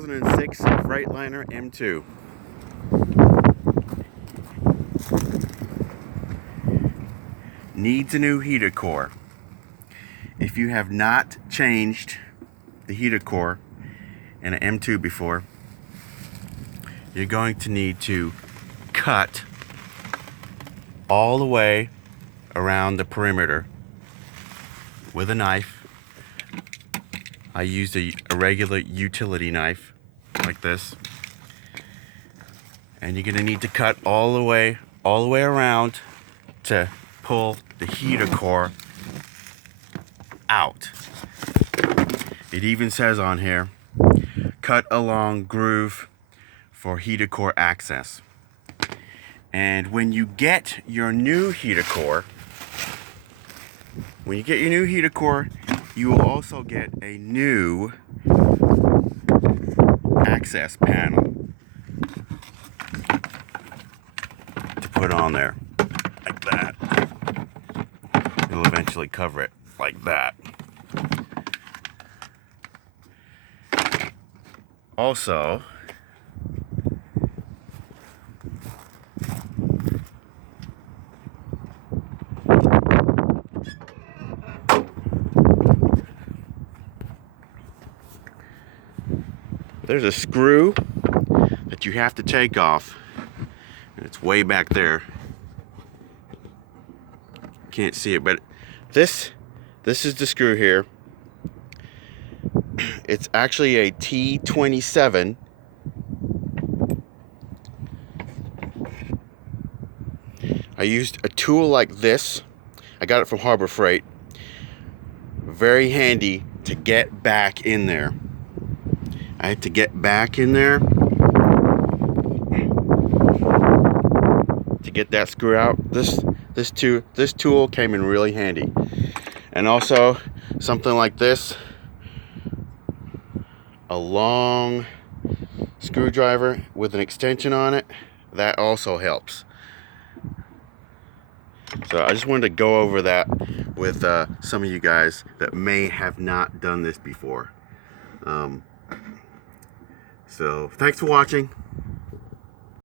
2006 Freightliner M2. Needs a new heater core. If you have not changed the heater core in an M2 before, you're going to need to cut all the way around the perimeter with a knife. I used a regular utility knife like this, and you're going to need to cut all the way around to pull the heater core out. It even says on here, cut along groove for heater core access. And when you get your new heater core, you will also get a new access panel to put on there, like that. It'll eventually cover it like that. Also, there's a screw that you have to take off, and it's way back there. Can't see it, but this is the screw here. It's actually a T27. I used a tool like this. I got it from Harbor Freight. Very handy to get back in there. I had to get back in there to get that screw out. This tool came in really handy. And also something like this, a long screwdriver with an extension on it, that also helps. So I just wanted to go over that with some of you guys that may have not done this before. So thanks for watching.